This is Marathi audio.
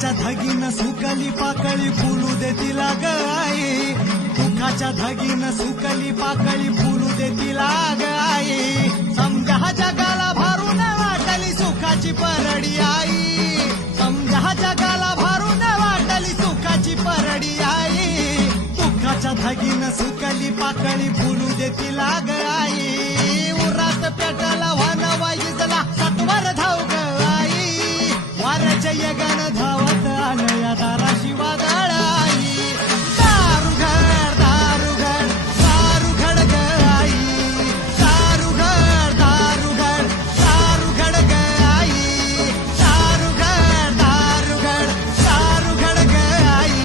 दुःखाच्या धागीनं सुकली पाकळी फुलू दे तिला ग आई, दुःखाच्या धागीनं सुकली पाकळी फुलू दे तिला ग आई, समजा जगाला भरून वाटली सुखाची परडी आई.